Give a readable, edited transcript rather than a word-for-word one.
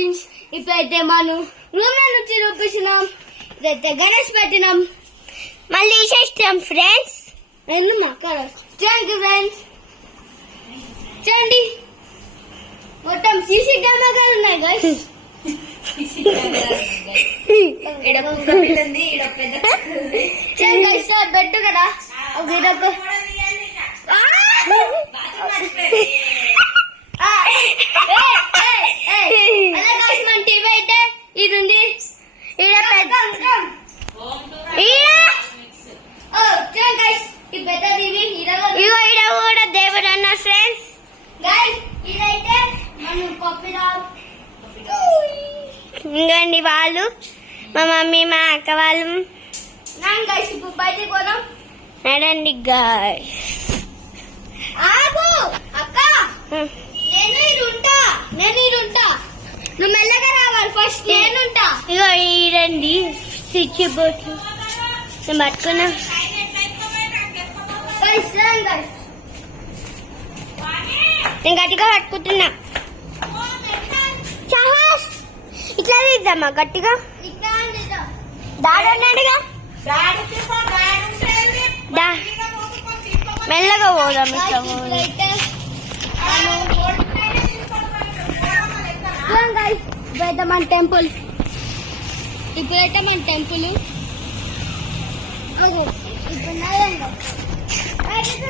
Friends, ఇప్పుడైతే మనం room నుంచి చూపిస్తున్నాం. ఇదైతే గణేష్ పెట్టినాం, మళ్ళీ చేస్తాం ఫ్రెండ్స్. చూడండి ఫ్రెండ్స్, చూడండి మొత్తం సీసీ కెమెరాలు ఉన్నాయి గైస్. బెడ్ కదా మన టీవీ అయితే ఇది ఉంది. ఈడ పెద్ద పెద్ద టీవీ ఇగో ఈడ కూడా దేవుడు అన్న ఫ్రెండ్స్. గైస్ ఇదైతే మనం పప్పిలా ఇంకండి వాళ్ళు మా మమ్మీ మా అక్క వాళ్ళు. గైస్ ఇప్పుడు బయటికి పోదాం. నడండి గాయ్స్. ఆగు అక్క, నేను ఇది ఉంటా. నువ్వు మెల్లగా రావాలి ఫస్ట్. నేనుంటా. ఇగో ఈడండి స్విచ్ బోర్డ్ నేను పట్టుకున్నా. నేను గట్టిగా పట్టుకుంటున్నా. చహాస్ ఇట్లా తీద్దామా గట్టిగా? దాడున్నాడుగా, మెల్లగా పోదాం. ఇట్లా ఇప్పుడైతే మన టెంపుల్ ఇప్పుడు